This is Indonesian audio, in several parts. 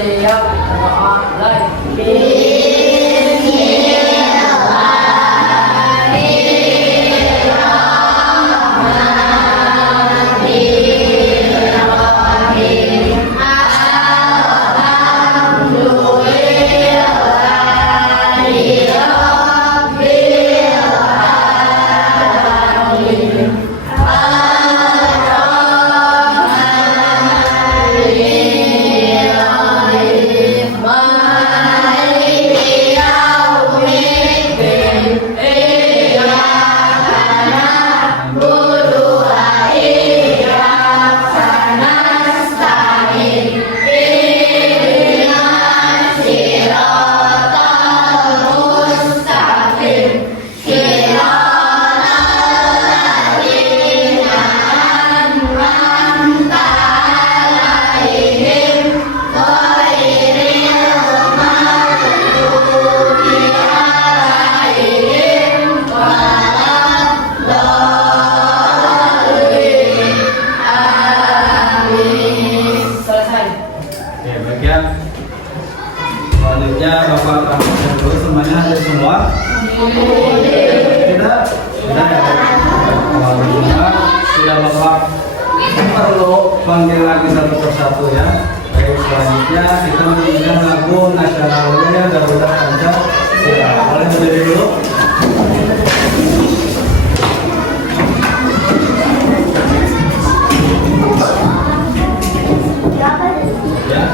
siap berdoa mulai. Oke, bagian selanjutnya Bapak rambutkan dulu semuanya hadir semua. Tidak ya. Alhamdulillah sudah Bapak perlu panggil lagi satu persatu ya. Baik, selanjutnya kita menyanyikan lagu nasionalnya Garuda Pancasila. Boleh berdiri dulu. Ya.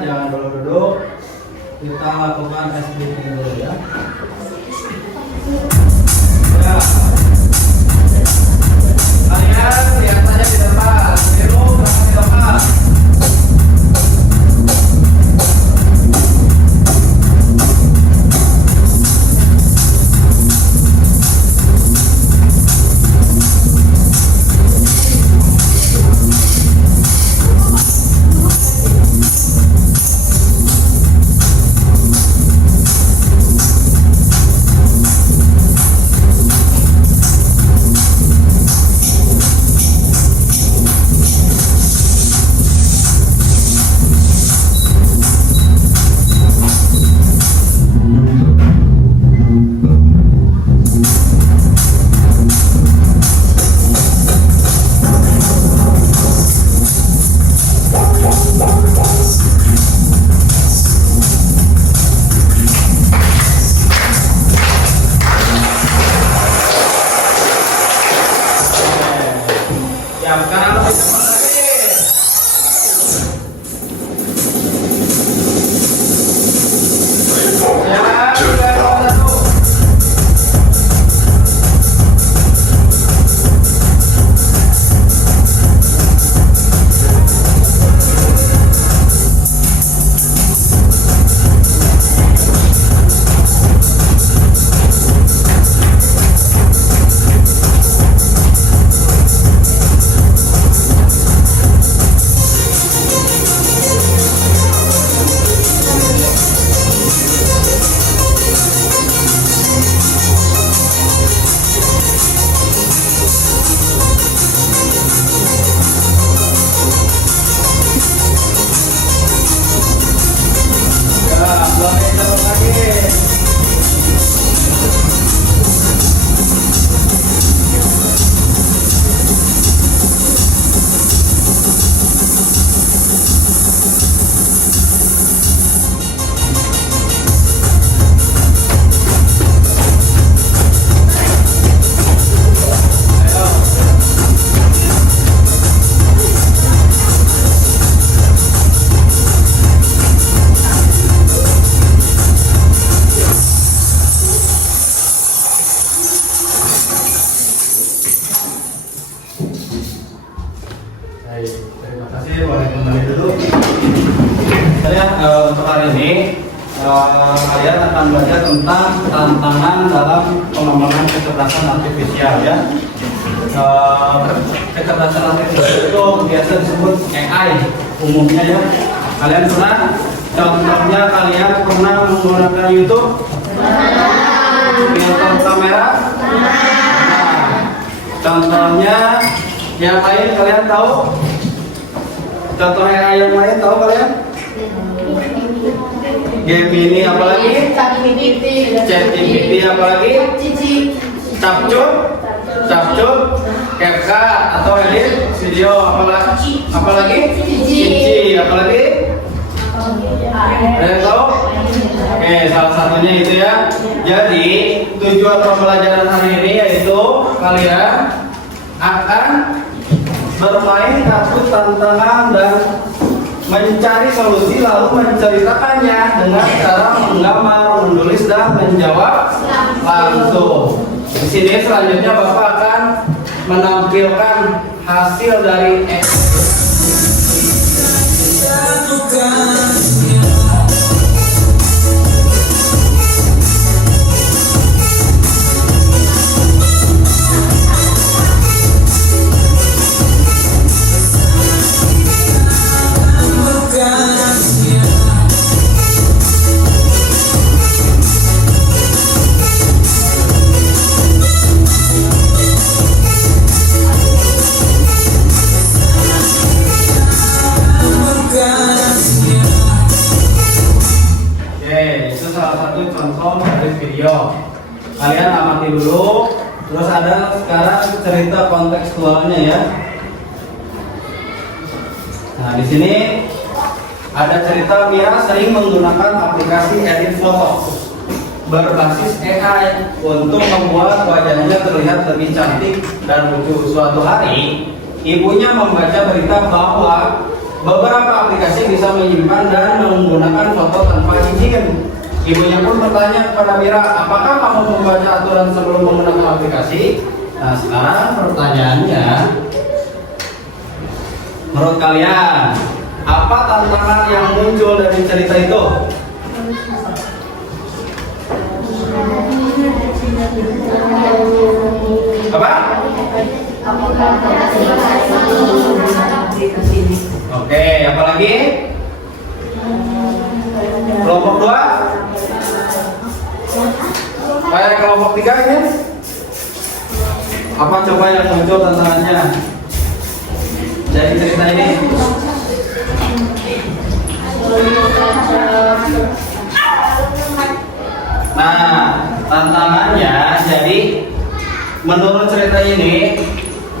Jangan dulu duduk, kita lakukan SBT dulu ya. Ya. Kalian lihat saja di depan, biru berangkat di depan. Baik, terima kasih. Boleh kembali dulu. Saya untuk hari ini kalian akan belajar tentang tantangan dalam pengembangan kecerdasan artifisial ya. Kecerdasan artifisial itu biasa disebut AI umumnya ya. Kalian pernah? Contohnya kalian pernah menggunakan YouTube? Filter kamera? Contohnya yang lain kalian tahu? Contoh AI yang lain tahu kalian? Gemini apalagi? ChatGPT apalagi? Capcut, CapCut atau edit video apalagi? Cici apalagi? Ada yang tahu? Oke, salah satunya itu ya. Jadi tujuan pembelajaran hari ini yaitu kalian akan bermain kartu tantangan dan mencari solusi lalu menceritakannya dengan cara menggambar, menulis dan menjawab langsung. Di sini selanjutnya Bapak akan menampilkan hasil dari video. Kalian amati dulu. Terus ada sekarang cerita kontekstualnya ya. Nah, di sini ada cerita Mira sering menggunakan aplikasi edit foto berbasis AI untuk membuat wajahnya terlihat lebih cantik dan lucu. Suatu hari, ibunya membaca berita bahwa beberapa aplikasi bisa menyimpan dan menggunakan foto tanpa izin. Ibunya pun bertanya kepada Mira, apakah kamu membaca aturan sebelum menggunakan aplikasi? Nah, sekarang pertanyaannya, menurut kalian, apa tantangan yang muncul dari cerita itu? Apa? Oke, apa lagi? Kelompok 2? Kayak kelompok 3 ini? Apa coba yang muncul tantangannya dari cerita ini? Nah, tantangannya jadi menurut cerita ini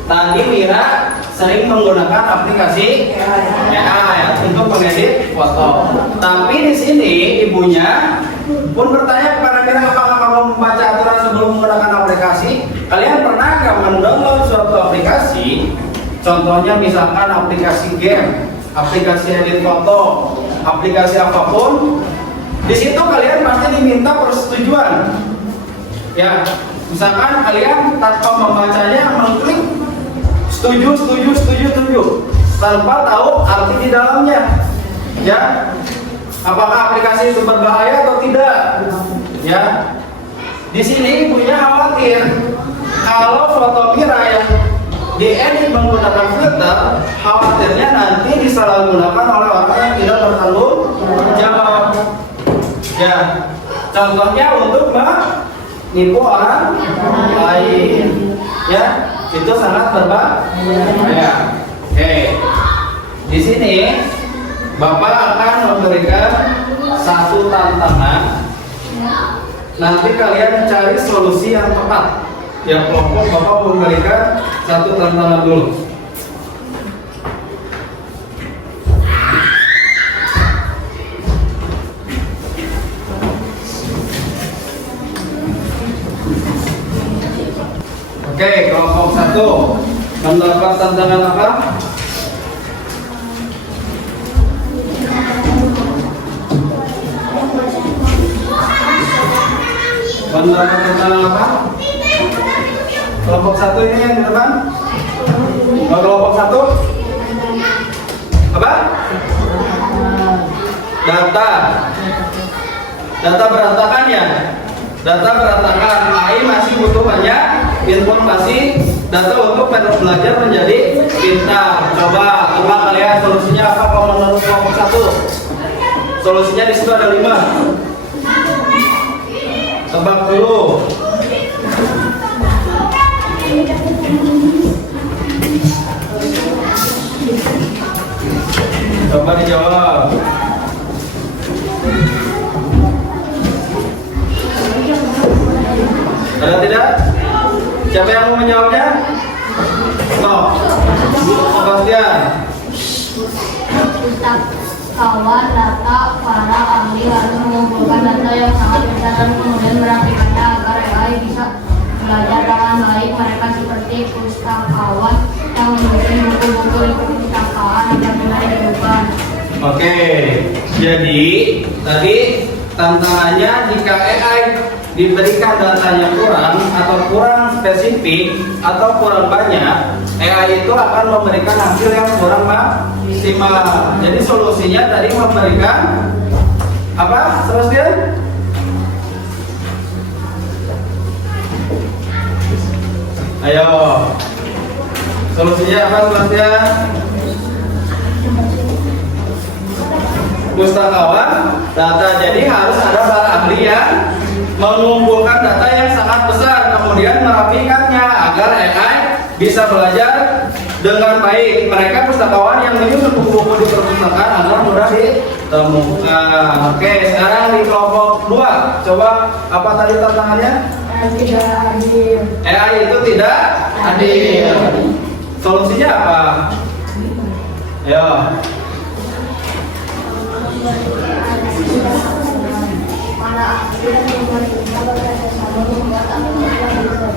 tadi Mira sering menggunakan aplikasi AI untuk mengedit foto. Tapi di sini ibunya pun bertanya kepada Mira, apakah kamu membaca aturan sebelum menggunakan aplikasi? Kalian pernah nggak mendownload suatu aplikasi? Contohnya misalkan aplikasi game, aplikasi edit foto, aplikasi apapun. Di situ kalian pasti diminta persetujuan. Ya, misalkan kalian tanpa membacanya mengklik setuju tanpa tahu arti di dalamnya. Ya, apakah aplikasi itu berbahaya atau tidak? Ya, di sini ibunya khawatir kalau foto Mira yang diedit menggunakan filter, khawatirnya nanti disalahgunakan oleh orang yang tidak bertanggung jawab. Ya, contohnya untuk menipu orang lain. Ya, itu sangat berbahaya. Oke, di sini Bapak akan memberikan satu tantangan. Nanti kalian cari solusi yang tepat. Ya, kelompok Bapak memberikan satu tantangan dulu. Oke, kelompok 1 mendapat tantangan apa? Mendapat tantangan apa? Kelompok 1 ini yang di depan. Kelompok 1 Data berantakan ya. Data berantakan. AI masih butuh banyak informasi data untuk belajar menjadi pintar. Coba tebak kalian solusinya apa kalau menurut kelompok 1? Solusinya di situ ada 5. Tebak dulu. Coba dijawab. Ada tidak? Siapa yang mau menjawabnya? No. Sebastian. Kawan data para ahli harus mengumpulkan data yang sangat besar dan kemudian merapikannya agar AI bisa belajar dengan baik. Mereka seperti pustakawan yang memiliki buku-buku di perpustakaan agar mudah dibuka. Oke, jadi tadi tantangannya jika AI diberikan datanya kurang atau kurang spesifik atau kurang banyak, AI itu akan memberikan hasil yang kurang maksimal. Jadi solusinya tadi memberikan apa? Sebastian? Ayo, solusinya apa Sebastian? Pustakawan data, jadi harus ada para ahli yang mengumpulkan data yang sangat besar kemudian merapikannya agar AI bisa belajar dengan baik. Mereka pustakawan yang menyusun buku-buku di perpustakaan agar mudah ditemukan. Oke, sekarang di kelompok 2, coba apa tadi tantangannya? Tidak adil. AI itu tidak adil. Solusinya apa? Ayo. Para ahli dan pemerintah bekerjasama membuat aturan yang disebut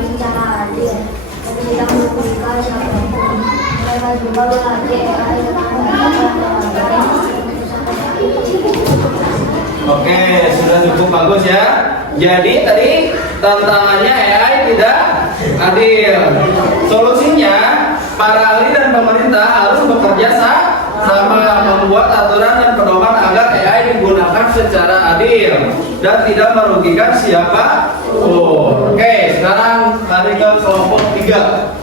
secara adil dan tidak merugikan siapapun. Mereka juga melatih AI Oke, sudah cukup bagus ya. Jadi tadi tantangannya AI tidak adil. Solusinya para ahli dan pemerintah harus bekerja sama membuat aturan dan pedoman agar AI digunakan secara adil dan tidak merugikan siapa. Oke, sekarang mari ke kelompok 3.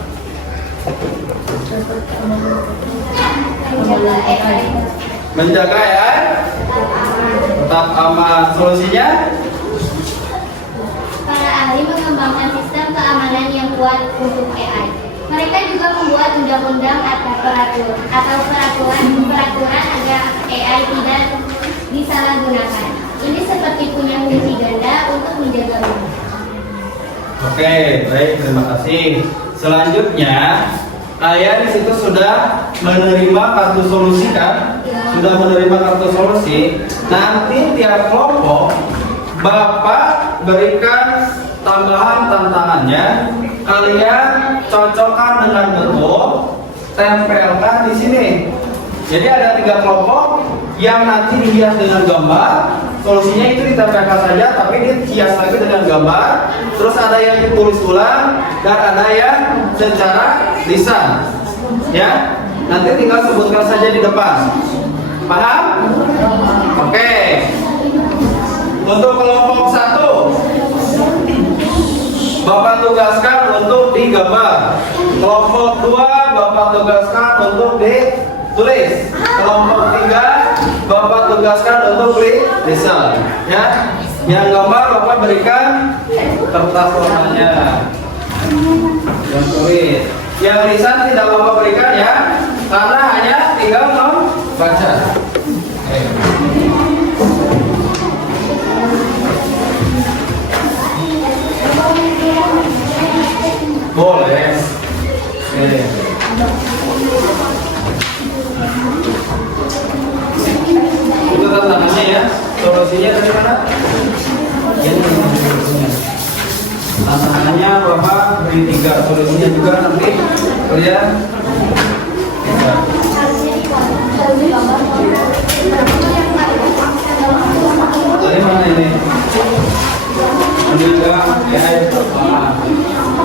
Menjaga AI tetap aman. Solusinya? Para ahli mengembangkan sistem keamanan yang kuat untuk AI. Mereka juga membuat undang-undang atau peraturan agar AI tidak disalahgunakan. Ini seperti punya fungsi ganda untuk menjaga uang. Oke, baik, terima kasih. Selanjutnya, saya di situ sudah menerima kartu solusi kan? Sudah menerima kartu solusi. Nanti tiap kelompok Bapak berikan tambahan tantangannya. Kalian cocokkan dengan betul, tempelkan di sini. Jadi ada 3 kelompok yang nanti dihias dengan gambar. Solusinya itu ditempelkan saja, tapi dihias lagi dengan gambar. Terus ada yang ditulis ulang dan ada yang secara lisan. Ya, nanti tinggal sebutkan saja di depan. Paham? Oke. Untuk kelompok 1, Bapak tugaskan untuk digambar. Kelompok 2, Bapak tugaskan untuk ditulis. Kelompok 3, Bapak tugaskan untuk lisan. Ya, yang gambar Bapak berikan kertas warnanya. Yang tulis. Yang lisan tidak Bapak berikan ya, karena hanya tinggal membaca. Boleh. Itu tantangannya ya. Solusinya dari mana? Tantangannya Bapak beri 3, solusinya juga nanti kalian. Dari mana ini? Juga ya,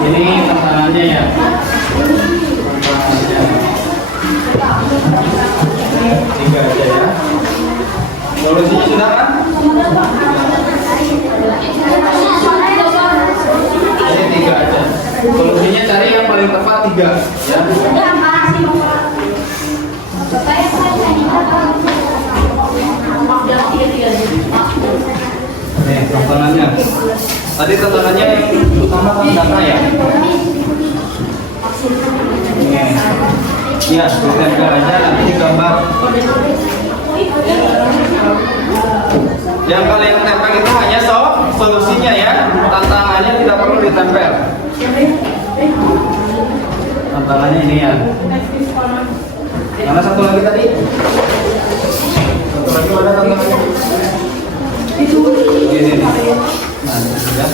ini tantangannya ya. Tantangannya. 3 aja ya. Solusinya sudah kan? Ini 3 aja. Solusinya cari yang paling tepat 3 ya. Nih, tantangannya. Tadi tantangannya yang utama kan data ya. Nih. Ya, ditempel aja nanti digambar. Yang kalian tempel itu hanya solusinya ya. Tantangannya tidak perlu ditempel. Tantangannya ini ya. Mana satu lagi tadi? Satu lagi mana tantangannya? Ini. Nah, sudah.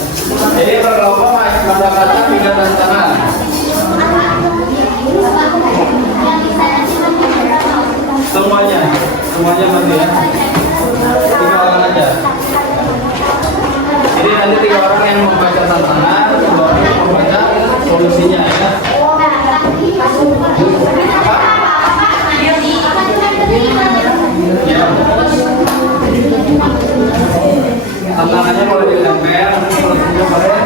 Jadi berkelompok kata-kata 3 tantangan. Semuanya nanti ya. 3 orang aja. Jadi nanti 3 orang yang membaca tantangan, 2 orang yang membaca solusinya ya. Ya. Tantangannya boleh ditempel, solusinya boleh.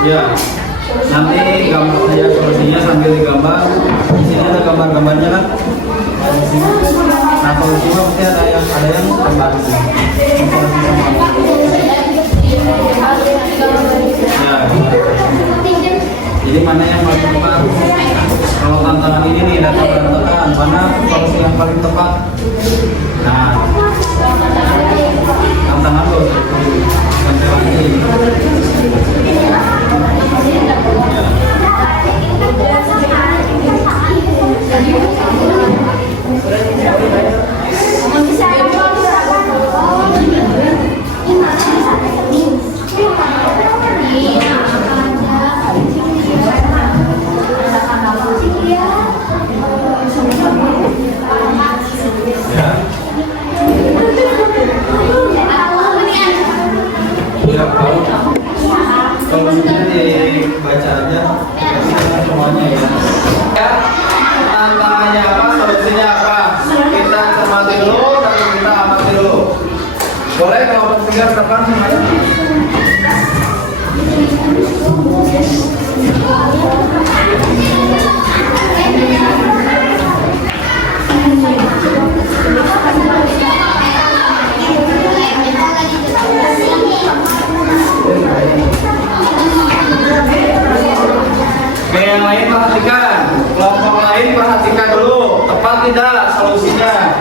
Ya, nanti gambar saja solusinya sambil digambar. Di sini ada gambar-gambarnya kan. Nah, solusinya pasti ada yang gambar. Ya, jadi mana yang paling tepat? Kalau tantangan ini nih data berantakan, mana solusi yang paling tepat? Nah, tantangan lo. Kalau dibaca aja semuanya ya. Tantangannya apa, solusinya apa? Kita cermati dulu, dan kita amati dulu. Boleh kelompok 3 depan semuanya. Oke, yang lain perhatikan. Kelompok lain perhatikan dulu. Tepat tidak solusinya?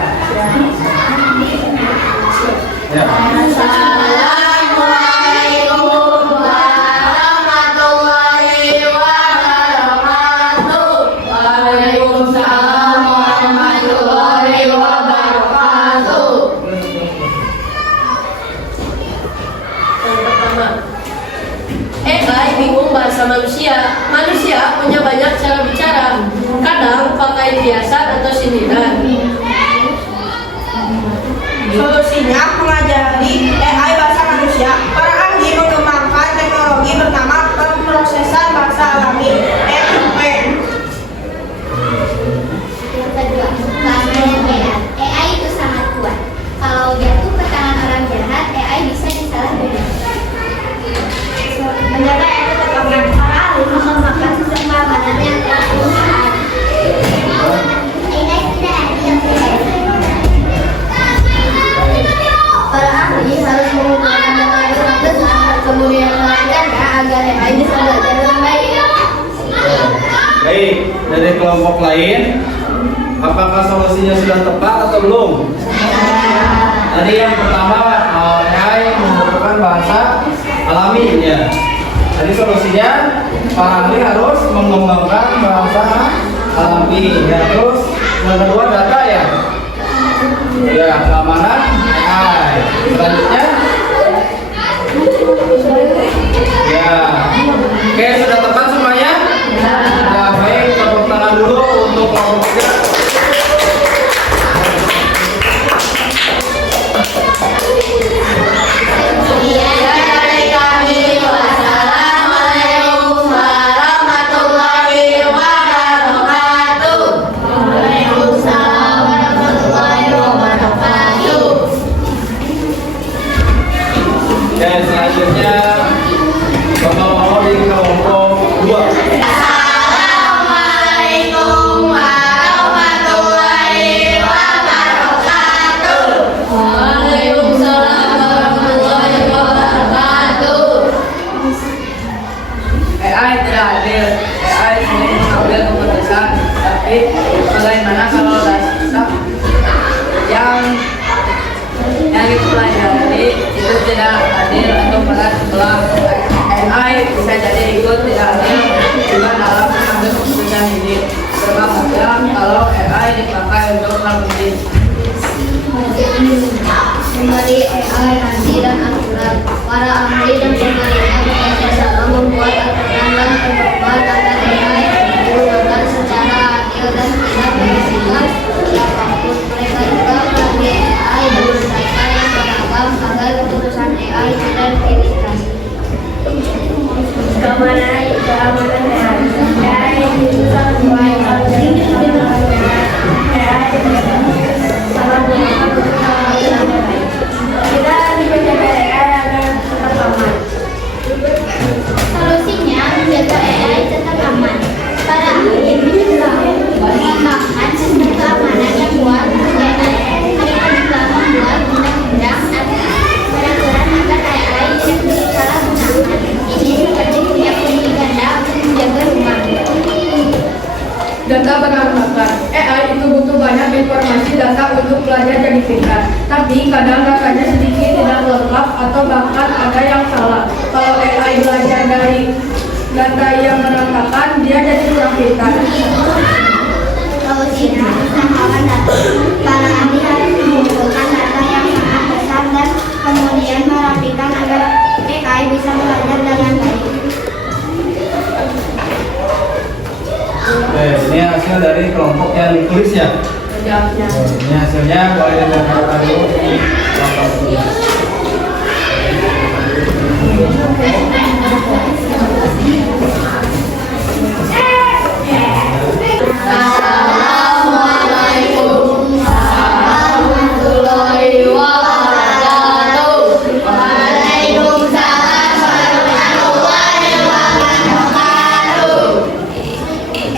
Ya. Assalamualaikum warahmatullahi wabarakatuh. Waalaikumsalam warahmatullahi wabarakatuh. Yang pertama, AI bingung bahasa manusia. Manusia punya banyak cara bicara. Kadang pakai biasan atau sindiran. Solusinya mengajari AI bahasa manusia. Para ahli mengembangkan teknologi bernama pemrosesan bahasa alami (PMP). Yang kedua, bahasa yang benar. AI itu sangat kuat. Kalau jatuh ke tangan orang jahat, AI bisa disalahgunakan. Menjaga etika keuangan para ahli mengembangkan sistem keamanan yang perusahaan. Para ahli harus mengumpulkan data yang sangat besar, kemudian melakukannya agar AI bisa belajar dengan baik. Baik, dari kelompok lain, apakah solusinya sudah tepat atau belum? Tadi yang pertama, AI membutuhkan bahasa alami ya. Jadi solusinya para ahli harus mengembangkan bahasa alami ya. Terus yang kedua data ya. Ya, keamanan AI. Selanjutnya tidak adil atau pada sebelah AI bisa jadi ikut tidak adil juga dalam mengambil keputusan ini. Berbahaya kalau AI dipakai untuk hal penting. Memberi AI nanti dan aturan. Para ahli dan pemerintah bekerja sama membuat aturan dan pedoman agar AI digunakan secara adil dan tidak merugikan siapapun. Mereka juga memberi AI dengan data yang beragam agar keputusan AI tidak diskriminasi. Keamanan AI bisa membuat salah gunakan untuk kita menjaga AI agar tetap aman. Solusinya menjaga AI tetap aman. Para ahli mengembangkan sistem keamanan yang kuat untuk AI. Mereka juga membuat undang-undang atau peraturan agar AI tidak disalahgunakan. Ini seperti punya kunci ganda untuk menjaga rumah. Data bermanfaat. AI itu butuh banyak informasi data untuk belajar jadi pintar. Tapi kadang datanya sedikit tidak lengkap atau bahkan ada yang salah. Kalau AI belajar dari data yang berantakan, dia jadi kurang pintar. Solusinya usahakan data. Para ahli harus mengumpulkan data yang sangat besar dan kemudian merapikan agar AI bisa belajar dengan baik. Oke, ini hasil dari kelompok yang ditulis ya. Ini hasilnya boleh dilihat dulu di kelompok tulis. Assalamualaikum warahmatullahi wabarakatuh. Waalaikumsalam warahmatullahi wabarakatuh.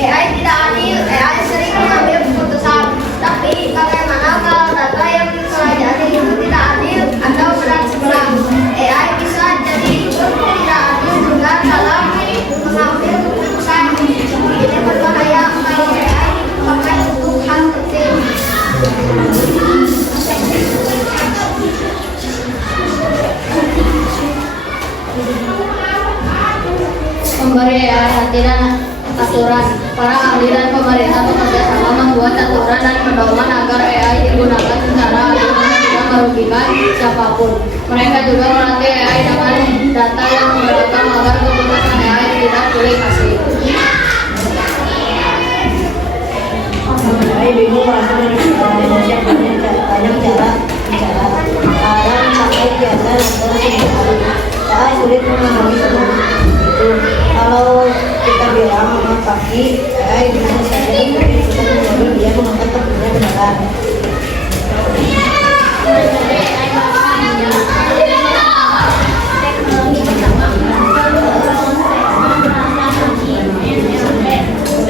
AI tidak adil. AI sering mengambil keputusan. Tapi bagaimana kalau data yang dipelajari itu tidak adil atau berat sebelah? AI bisa jadi ikut tidak adil juga dalam mengambil keputusan. Ini berbahaya kalau AI dipakai untuk hal penting. Memberi AI nanti dan aturan. Para ahli dan pemerintah bekerja sama membuat aturan dan pedoman agar AI digunakan secara adil dan tidak merugikan siapapun. Mereka juga melatih AI dengan data yang beragam agar keputusan AI tidak pilih kasih. Saya bingung bahasa Indonesia banyak cara bicara. Kadang pakai biasa atau singkat. Saya sulit memahami semua itu. Kalau kita bilang memang pagi, saya bisa saja mungkin kita menjadi dia mengangkat tepunya beneran. Teknologi pertama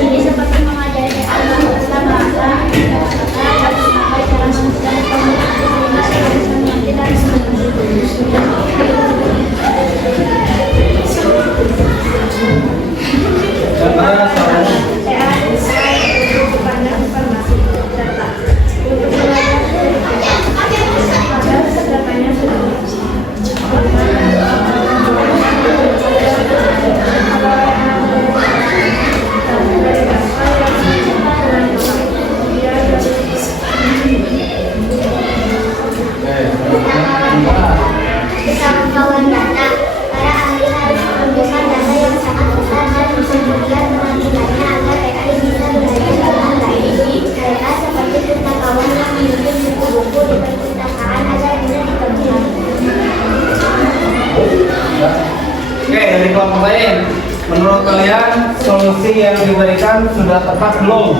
ini seperti mengajari AI bahasa bahasa sampai cara menuliskan komunikasi yang tidak Karena AI untuk pandang informasi data. Untuk belajar dari data, datanya sudah Kawan data, para ahli harus mengumpulkan data yang sangat besar dan kemudian merapikannya agar AI bisa belajar dengan baik. Mereka seperti pustakawan yang menyusun buku-buku di perpustakaan agar tidak dikejar. Oke, dari kelompok lain, menurut kalian solusi yang diberikan sudah tepat belum?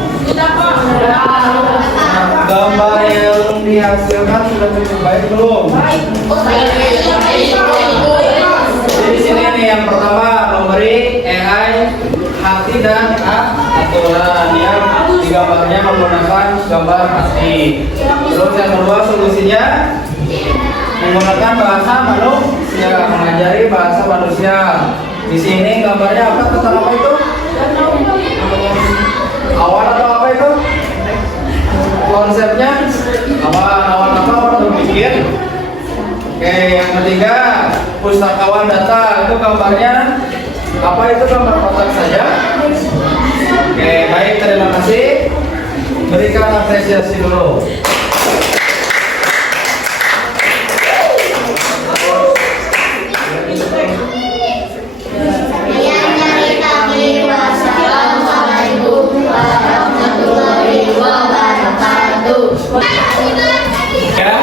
Nah, gambar yang dihasilkan sudah cukup baik belum? Jadi di sini nih yang pertama memberi AI hati dan aturan yang di gambarnya menggunakan gambar hati. Terus yang kedua solusinya menggunakan bahasa manusia, mengajari bahasa manusia. Di sini gambarnya apa tentang apa itu? Awan atau apa itu? Konsepnya awan apa? Awan berpikir. Oke, yang ketiga, pustakawan data. Itu gambarnya apa? Itu gambar kotak saja. Oke, baik, terima kasih. Berikan apresiasi dulu. Ya,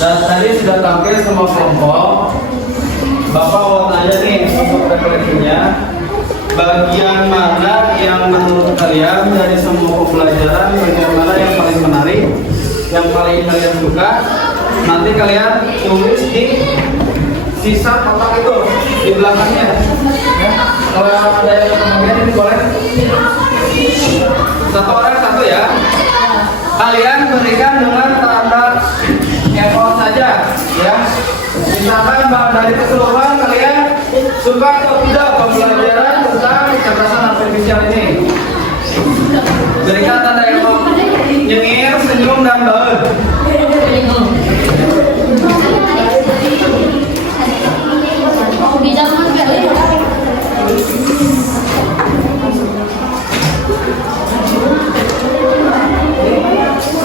dan tadi sudah tampil semua kelompok. Bapak mau tanya nih untuk refleksinya, bagian mana yang menurut kalian dari semua pembelajaran, bagian mana yang paling menarik, yang paling kalian suka? Nanti kalian tulis di sisa kotak itu di belakangnya. Ya, kalau ada yang kemudian ini boleh satu orang satu ya. Kalian berikan dengan tanda effort saja, ya. Misalkan dari keseluruhan kalian suka atau tidak pembelajaran tentang kecerdasan artifisial ini. Berikan tanda effort, nyengir, senyum, dan baut.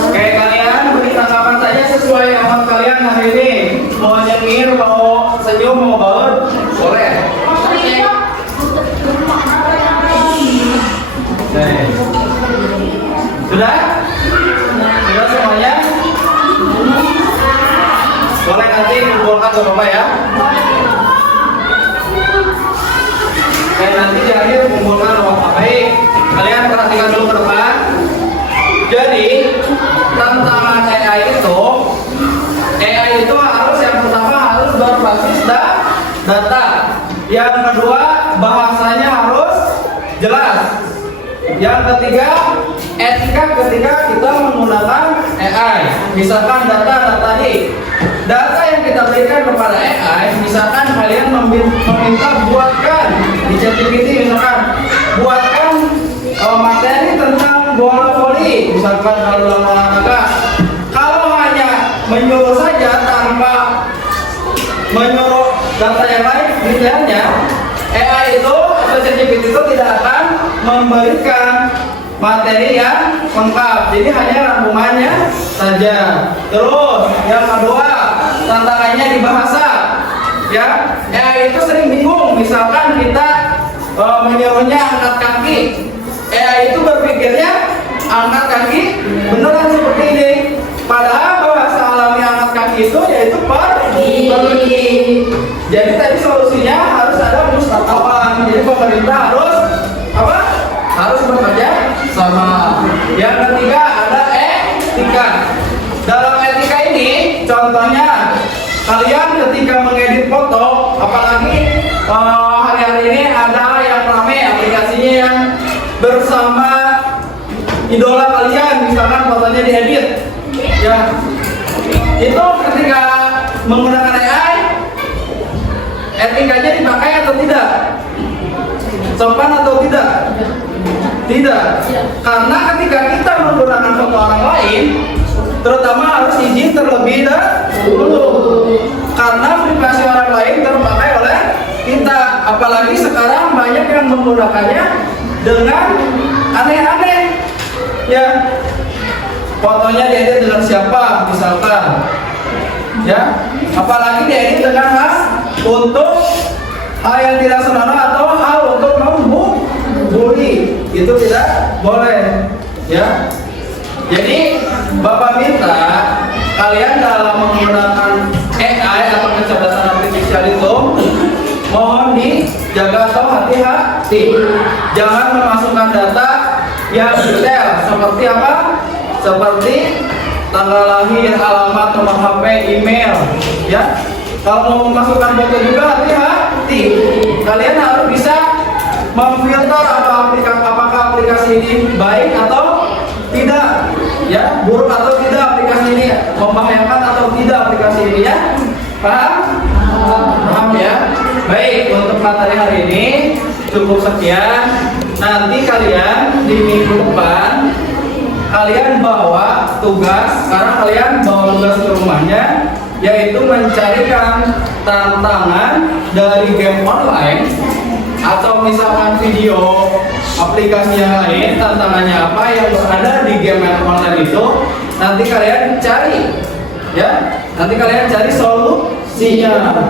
Oke, kalian beri tanggapan saja sesuai amal kalian hari ini. Mau nyengir, mau senyum, mau baut, boleh. Oke. Sudah? Sudah semuanya? Boleh nanti kumpulkan ke Bapak ya. Oke, nanti di akhir kumpulkan ke Bapak. Baik, kalian perhatikan dulu ke depan. Jadi, tantangan AI itu harus yang pertama harus berbasis data. Yang kedua, bahasanya harus jelas. Yang ketiga, etika ketika kita menggunakan AI. Misalkan data tadi, data yang kita berikan kepada AI, misalkan kalian meminta buatkan di ChatGPT, misalkan buatkan materi tentang bola voli, misalkan kalau olahraga. Kalau hanya menyuruh saja tanpa menyuruh data yang lain, detailnya AI itu atau ChatGPT itu tidak akan memberikan materi yang lengkap. Jadi hanya rangkumannya saja. Terus yang kedua, tantangannya di bahasa. Ya, AI itu sering bingung. Misalkan kita menyuruhnya angkat kaki, AI itu berpikirnya angkat kaki beneran seperti ini. Padahal bahasa alami angkat kaki itu yaitu pergi. Jadi tadi solusinya harus ada pustakawan. Jadi pemerintah harus apa? Harus bekerja sama. Yang ketiga ada etika. Dalam etika ini, contohnya kalian ketika mengedit foto, apalagi hari-hari ini ada yang ramai aplikasinya yang bersama idola kalian, misalkan fotonya diedit, ya. Itu ketika menggunakan AI, etikanya dipakai atau tidak? Sopan atau tidak? Tidak. Karena ketika kita menggunakan foto orang lain, terutama harus izin terlebih dahulu. Karena privasi orang lain terpakai oleh kita. Apalagi sekarang banyak yang menggunakannya dengan aneh-aneh. Ya, fotonya diedit dengan siapa, misalkan. Ya, apalagi diedit dengan hal untuk hal yang tidak senonoh atau hal untuk membuli, itu tidak boleh. Ya, jadi Bapak minta kalian dalam menggunakan AI atau kecerdasan artifisial itu mohon dijaga atau hati-hati. Jangan memasukkan data yang detail seperti apa? Seperti tanggal lahir, alamat, nomor HP, email. Ya, kalau mau memasukkan foto juga hati-hati. Kalian harus bisa memfilter apakah aplikasi ini baik atau tidak, ya, buruk atau tidak aplikasi ini, membahayakan atau tidak aplikasi ini, ya. Paham? Paham ya? Baik, untuk materi hari ini cukup sekian. Nanti kalian di minggu depan kalian bawa tugas, sekarang kalian bawa tugas ke rumahnya, yaitu mencarikan tantangan dari game online atau misalkan video aplikasi yang lain, tantangannya apa yang ada di game online itu, nanti kalian cari, ya, nanti kalian cari solusinya,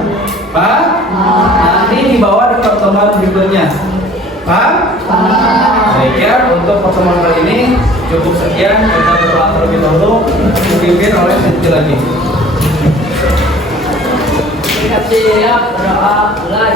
Pak. Nanti dibawa di pertemuan berikutnya, Pak. Baik ya, untuk pertemuan kali ini cukup sekian. Kita berdoa terlebih dahulu dipimpin oleh Siti lagi. Kita siap berdoa mulai.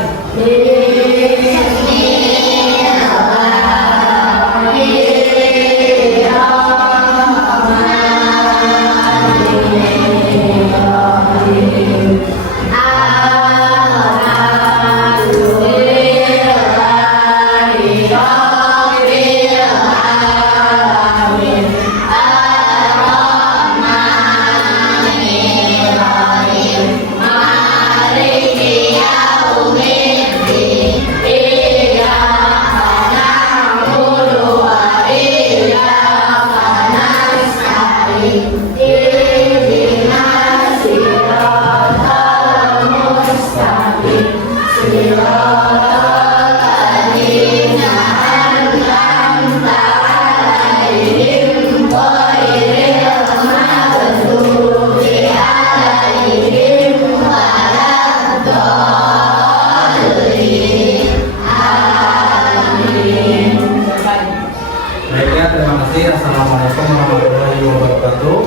Baik ya, terima kasih. Assalamualaikum warahmatullahi wabarakatuh.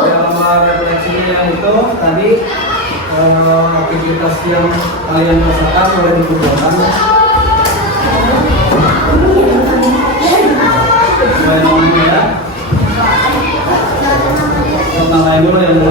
Dalam refleksi yang itu tadi aktivitas yang kalian rasakan boleh dikumpulkan. Ya. Tentang lain dulu yang